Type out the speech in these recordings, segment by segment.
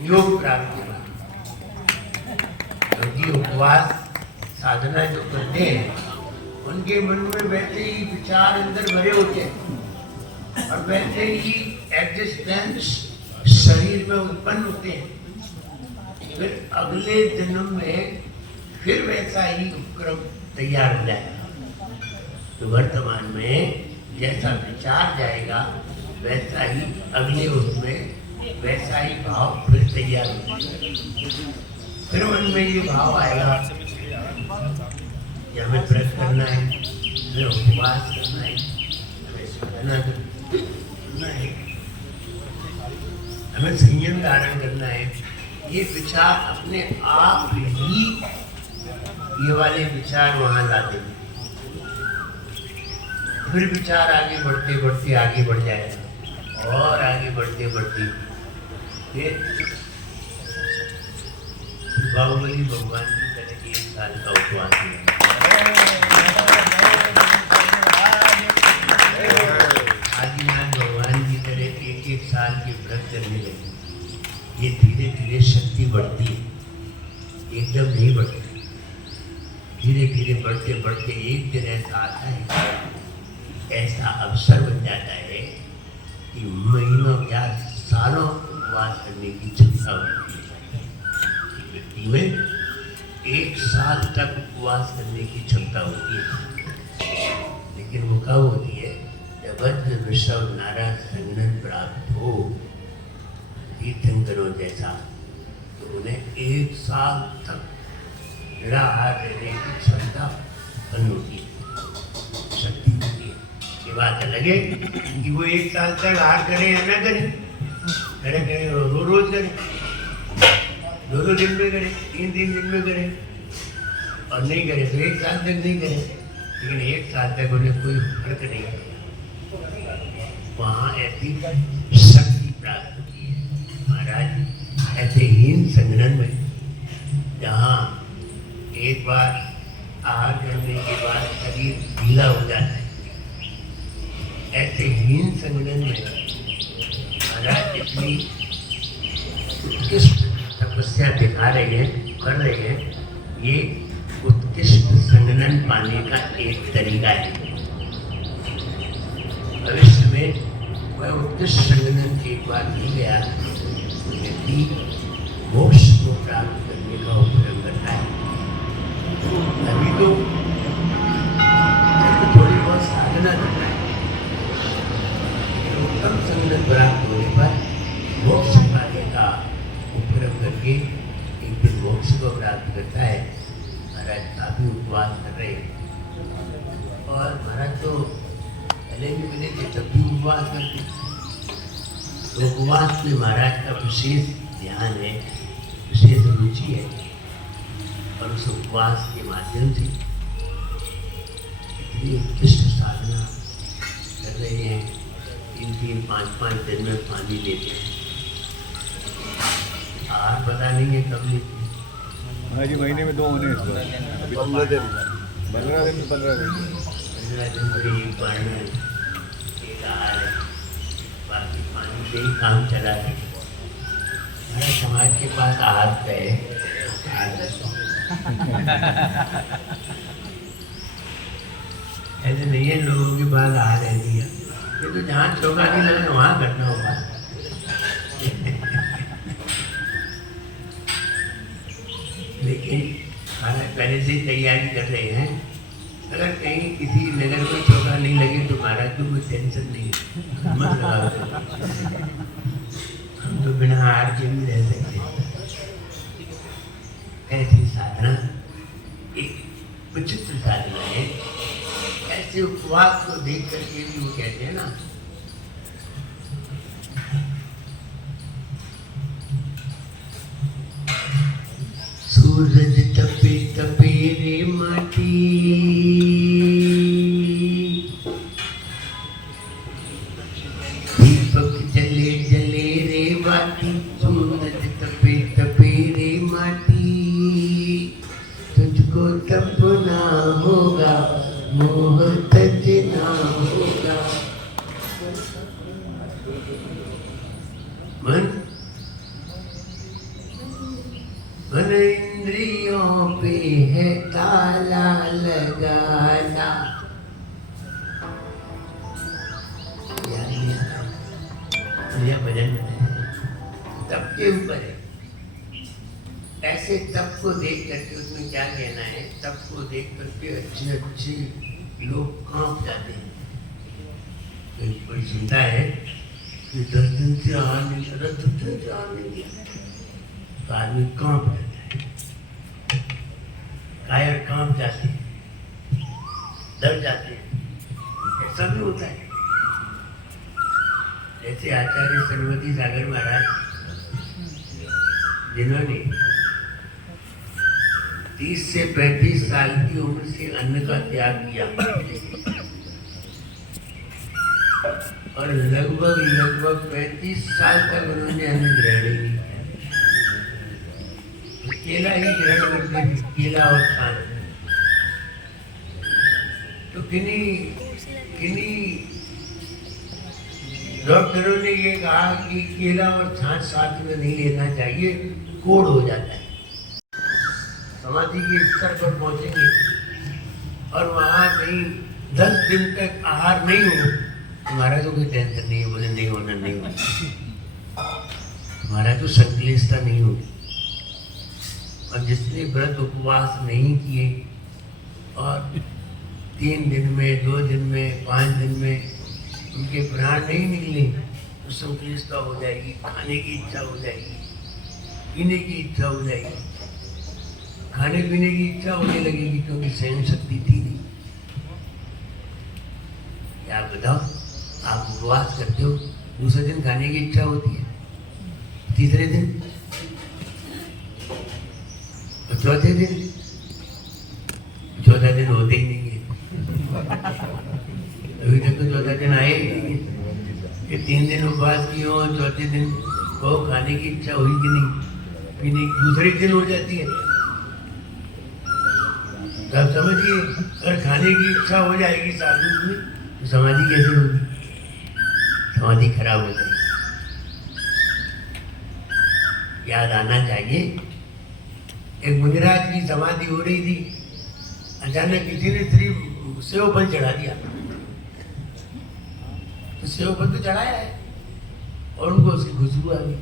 योग प्राप्ति योगी उपवास साधना जो करते हैं उनके मन में वैसे ही विचार अंदर भरे होते हैं और वैसे ही एडजस्टमेंट्स शरीर में उत्पन्न होते हैं। फिर अगले जन्म में फिर वैसा ही उपक्रम तैयार हो जाएगा। तो वर्तमान में जैसा विचार जाएगा वैसा ही अगले उसमें वैसा ही भाव फिर तैयार हो जाएगा। फिर मन में ये भाव आएगा कि हमें व्रत करना है, हमें उपवास करना है, हमें साधना करना है, हमें संयम धारण करना है। ये विचार अपने आप ही ये वाले विचार वहां ला देंगे। फिर विचार आगे बढ़ते बढ़ते आगे बढ़ जाएगा और आगे बढ़ते बढ़ते बाहुबली भगवान की तरह 1 साल का उपवास आदिनाथ भगवान की तरह 1 साल के व्रत करने लगे। ये धीरे धीरे शक्ति बढ़ती है, एकदम नहीं बढ़ती। धीरे धीरे बढ़ते बढ़ते एक दिन ऐसा आता है, ऐसा अवसर बन जाता है कि महीनों या सालों उपवास करने की क्षमता होती है। व्यक्ति में 1 साल तक उपवास करने की क्षमता होती है। लेकिन वो कब होती है? जब वज्र वृषभ नारद संगठन प्राप्त हो तीर्थंकरों जैसा, तो उन्हें 1 साल तक निराहार रहने की क्षमता उत्पन्न होती है, शक्ति होती है। ये बात अलग है कि वो 1 साल तक आहार करें या न करें, करें रोज करें, 2 दिन में करें, 3 दिन में करें, और नहीं करें तो 1 साल तक नहीं करें। लेकिन 1 साल तक उन्हें कोई फर्क नहीं पड़ता। वहाँ ऐसी शक्ति प्राप्त होती है। महाराज ऐसे हीन संगठन में जहाँ एक बार आहार करने के बाद शरीर ढीला हो जाता है, ऐसे हीन संगठन में महाराज इतनी उत्कृष्ट तपस्या दिखा रहे हैं, कर रहे हैं। ये उत्कृष्ट संगठन पाने का एक तरीका है। भविष्य में वह उत्कृष्ट संगठन एक बार मिल गया तो व्यक्ति मोक्ष को प्राप्त करने का उपक्रम करता है। अभी तो थोड़ी बहुत साधना करना है, उत्तम संगठन प्राप्त होने पर मोक्ष पाने का उपक्रम करके एक दिन मोक्ष को प्राप्त करता है। महाराज काफी उपवास कर रहे हैं और महाराज तो पहले भी मिले थे तब भी उपवास करते। तो उपवास में महाराज का विशेष ध्यान है, विशेष रुचि है और उस उपवास के माध्यम से इतनी उत्कृष्ट साधना कर रहे हैं। 3-3, 5-5 दिन में पानी लेते हैं। आहार पता नहीं है कब लेते हैं। हाँ जी, महीने में 2 होने इस बार। 15 दिन में 15 दिन पर एक बार में एक आहार है, बाकी पानी से ही काम चला है। हमारे समाज के पास आहार है, ऐसे नहीं है लोगों के पास आहार है दिया। ये तो जहाँ चौका नहीं लगे वहाँ करना होगा। लेकिन पहले से ही तैयारी कर रहे हैं। अगर कहीं किसी नगर में चौका नहीं लगे तो महाराज को कोई टेंशन नहीं है, मत लगाओ। हम तो बिना हार के भी रह सकते हैं। ऐसी साधना एक विचित्र साधना है। ऐसे उपवास को देख करके भी वो कहते हैं ना, सूरज तपे तपे रे माटी, दीपक जले जले रे बाती। सूरज तपे तपे रे माटी, तुझको तपना होगा, मोह तजना होगा। मन मन इंद्रियों पे है ताला लगाना। यह भजन तप के ऊपर है। ऐसे तप को देख करके उसमें क्या कहना है, तप को देख करके अच्छे अच्छे लोग कांप जाते हैं। कोई सुनता है कि 10 दिन से आ नहीं रहा, 10 दिन से आ नहीं गया, तो आदमी कांप जाता है, कायर कांप जाते हैं, डर जाते हैं। ऐसा भी होता है। जैसे आचार्य सरस्वती सागर महाराज, जिन्होंने 30 से 35 साल की उम्र से अन्न का त्याग किया और लगभग 35 साल तक उन्होंने अन्न ग्रहण ही नहीं किया, केला ही ग्रहण करते थे, केला और छाछ। तो किन्हीं डॉक्टरों ने ये कहा कि केला और छाछ साथ में नहीं लेना चाहिए, कोढ़ हो जाता है। समाधि के स्तर पर पहुंचेंगे और वहां कहीं 10 दिन तक आहार नहीं हो, तुम्हारा तो कोई टेंशन नहीं है, बोले नहीं होना, नहीं होना, तुम्हारा तो संक्लिष्टता नहीं होगी। और जिसने व्रत उपवास नहीं किए और 3 दिन में, 2 दिन में, 5 दिन में उनके प्राण नहीं निकले, तो संक्लिष्टता हो जाएगी, खाने की इच्छा हो जाएगी, पीने की इच्छा हो जाएगी, खाने पीने की इच्छा होने लगेगी, क्योंकि सहन शक्ति थी नहीं। क्या बताओ, आप उपवास करते हो, दूसरे दिन खाने की इच्छा होती है, तीसरे दिन और चौथा दिन होते ही नहीं है। अभी तक तो चौथा दिन आए ही नहीं है। ये 3 दिन उपवास किए हो, चौथे दिन को खाने की इच्छा हुई कि नहीं, पीने की दूसरे दिन हो जाती है। तो आप समझिए, अगर खाने की इच्छा हो जाएगी साधु में, तो समाधि कैसे होगी? समाधि खराब हो जाएगी। याद आना चाहिए, एक मुनिराज की समाधि हो रही थी, अचानक किसी ने सेव फल चढ़ा दिया। तो सेव फल तो चढ़ाया है और उनको उसकी खुशबू आ गई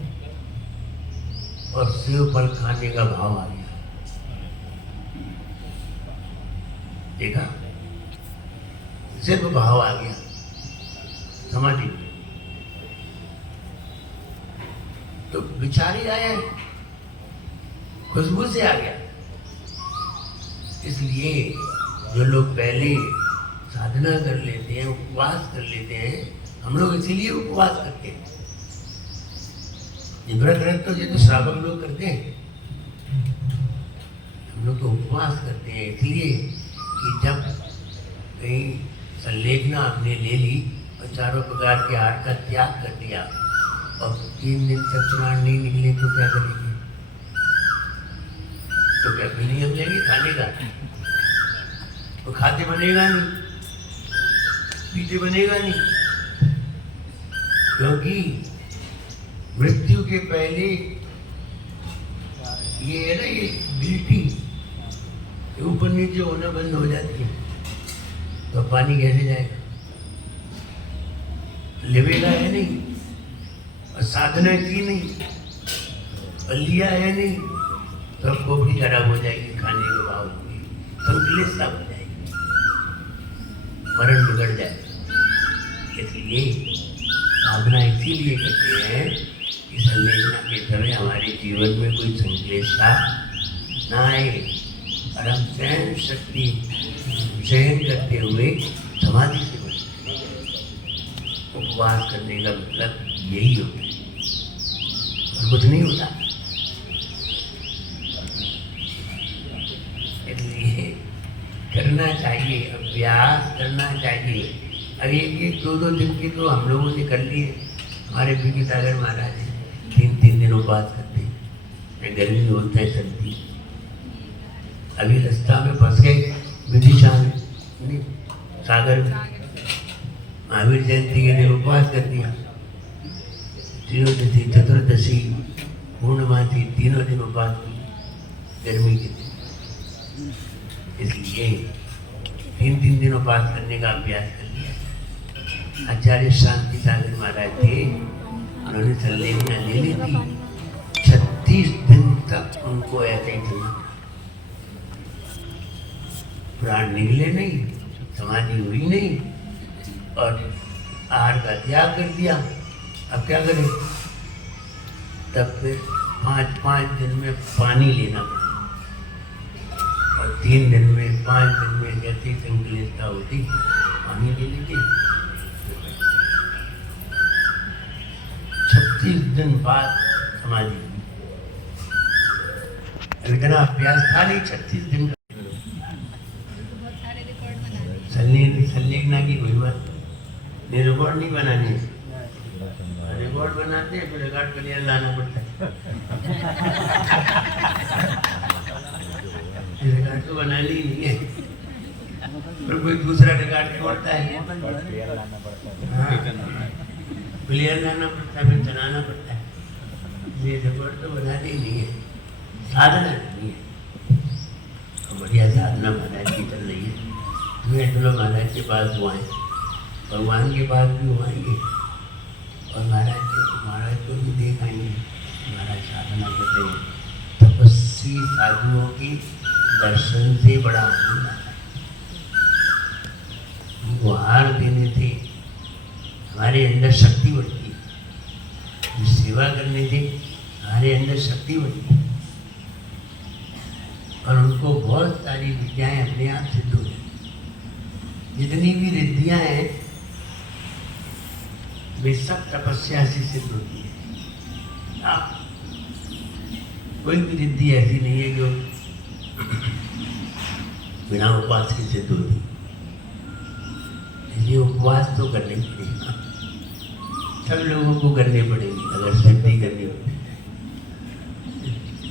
और सेव फल खाने का भाव आ गया। देखा, सिर्फ भाव आ गया समाधि में। तो विचार ही आया है, खुशबू से आ गया। इसलिए जो लोग पहले साधना कर लेते हैं, उपवास कर लेते हैं, हम लोग इसीलिए उपवास करते हैं। ये व्रत तो ये तो श्रावक लोग करते हैं, हम लोग तो उपवास करते हैं इसलिए कि जब कहीं संलेखना हमने ले ली और चारों प्रकार के आहार का त्याग कर दिया और 3 दिन तक प्राण नहीं निकले, तो क्या करेंगे? तो क्या भी नियम लेंगे खाने का? तो खाते बनेगा नहीं, पीते बनेगा नहीं, क्योंकि मृत्यु के पहले ये है ना, ये बिल्टी ऊपर नीचे होना बंद हो जाती है, तो पानी कैसे जाएगा? लेवेगा है नहीं और साधना की नहीं और लिया है नहीं, तो अब खोपड़ी खराब हो जाएगी, खाने के भाव में संक्लिष्टता हो जाएगी, मरण बिगड़ जाएगा। इसलिए साधना इसीलिए करते हैं कि संलेखना के समय हमारे जीवन में कोई संक्लिष्टता ना आए और हम सहन शक्ति सहन करते हुए समाधि से बचते। उपवास करने का मतलब यही होता है और कुछ नहीं होता। इसलिए करना चाहिए, अभ्यास करना चाहिए। अब एक 2 दिन की तो हम लोगों ने कर लिए। हमारे पीटी सागर महाराज 3 दिन उपवास करते हैं, गर्मी होता है, सर्दी। अभी रास्ता में फंस गए विदिशा में, सागर में, महावीर जयंती के दिन उपवास कर दिया। त्रयोदशी, चतुर्दशी, पूर्णमासी, 3 दिन उपवास की। गर्मी के दिन। इसलिए 3 दिन उपास करने का अभ्यास कर लिया। आचार्य शांति सागर महाराज थे, उन्होंने संलेखना ले ली थी। 36 दिन तक उनको ऐसे ही चलना, प्राण निकले नहीं, समाधि हुई नहीं और आहार का त्याग कर दिया। अब क्या करें? तब फिर 5 दिन में पानी लेना पड़ा और 3 दिन में 5 दिन में जैसी संकलितता होती पानी ले लीजिए। 36 दिन बाद समाधि हुई। इतना अभ्यास था नहीं 36 दिन का। संलेखना की कोई बात नहीं, रिकॉर्ड नहीं बनानी है। रिकॉर्ड बनाते हैं फिर रिकॉर्ड क्लियर लाना पड़ता है। रिकॉर्ड तो बनानी ही नहीं है, पर कोई दूसरा रिकॉर्ड छोड़ता है। क्लियर लाना पड़ता है, फिर चलाना पड़ता है। ये रिकॉर्ड तो बनानी ही नहीं है, साधना नहीं है। तो बढ़िया साधना महाराज की चल रही है। मैं चलो महाराज के पास हुआ है, भगवान के पास भी हुआ है और महाराज को भी देख आएंगे। महाराज साधना कर रहे हैं, तपस्वी साधुओं की दर्शन से बड़ा आनंद आता है। उनको हार देने से हमारे अंदर शक्ति बढ़ती है, सेवा करने से हमारे अंदर शक्ति बढ़ती है और उनको बहुत सारी विद्याएं अपने आप सिद्ध हो जाती। जितनी भी रिद्धियां हैं वे सब तपस्या से सिद्ध होती है। कोई भी रिद्धि ऐसी नहीं है जो बिना उपवास के सिद्ध होती। इसलिए उपवास तो करने पड़ेगा, सब लोगों को करने पड़ेगी अगर सिद्धि करनी हो।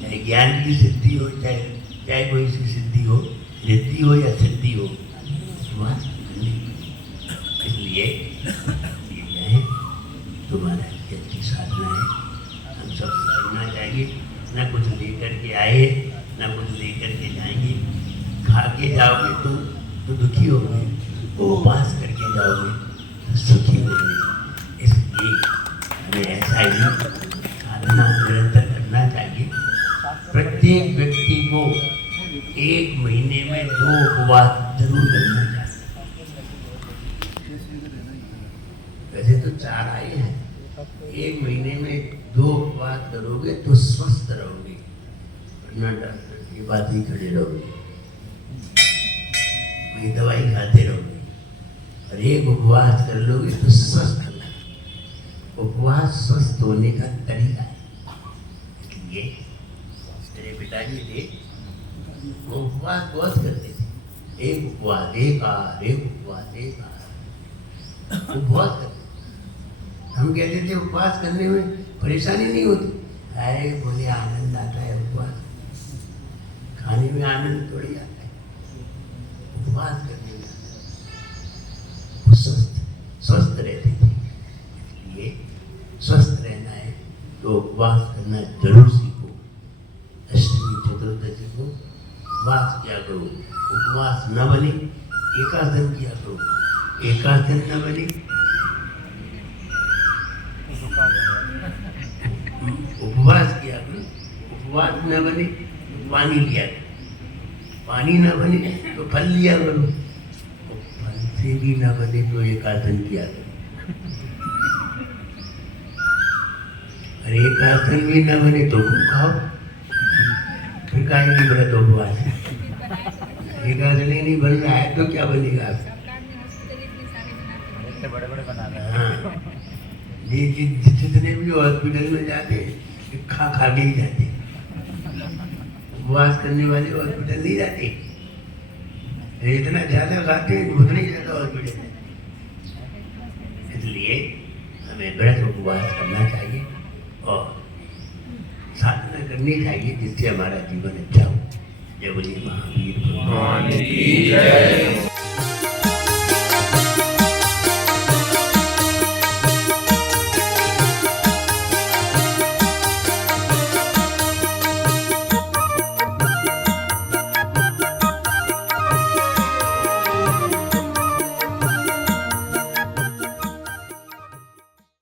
चाहे ज्ञान की सिद्धि हो, चाहे कोई सी सिद्धि हो, रिद्धि हो या सिद्धि हो, उपवास करनी। इसलिए तुम्हारा अच्छी साधना है, हम सब करना चाहिए। ना कुछ लेकर के आए, ना कुछ लेकर के जाएंगे। खा के जाओगे तो दुखी होगे, उपवास करके जाओगे तो सुखी होगे। इसलिए हमें ऐसा ही साधना निरंतर करना चाहिए। प्रत्येक व्यक्ति को 1 महीने में 2 उपवास जरूर करना चाहिए। वैसे तो 4 आए हैं, 1 महीने में 2 उपवास करोगे तो स्वस्थ रहोगे, वरना डॉक्टर की बात ही खड़े रहोगे, कोई दवाई खाते रहोगे। और 1 उपवास कर लोगे तो स्वस्थ होगा। उपवास स्वस्थ होने का तरीका है। इसलिए मेरे पिताजी थे, वो उपवास बहुत करते थे। 1 उपवास 1 आहार, 1 उपवास 1 आहार, वो बहुत करते। हम कहते थे उपवास करने में परेशानी नहीं होती। अरे बोले आनंद आता है उपवास, खाने में आनंद थोड़ी आता है, उपवास करने में वो स्वस्थ रहते थे। इसलिए स्वस्थ रहना है तो उपवास करना जरूर सीखो। अष्टमी चतुर्दशी को उपवास किया करो। उपवास न बने एकादन किया करो, एकादन न बने उपवास किया करो, उपवास न बने तो पानी लिया करो, पानी न बने तो फल लिया करो, फल से भी न बने तो एकादन किया करो। अरे एकादन भी न बने तो खाओ, फिर काहे व्रत उपवास। एकादन नहीं बन रहा है तो क्या बनेगा? बड़े-बड़े बना रहे हैं। हाँ, ये जितने भी हॉस्पिटल में जाते हैं खा के ही जाते हैं। उपवास करने वाले हॉस्पिटल नहीं जाते, इतना ज्यादा खाते हैं उतना ही ज्यादा हॉस्पिटल है। इसलिए हमें व्रत उपवास करना चाहिए और साधना करनी चाहिए जिससे हमारा जीवन अच्छा हो। जय बोलिए महावीर भगवान की जय।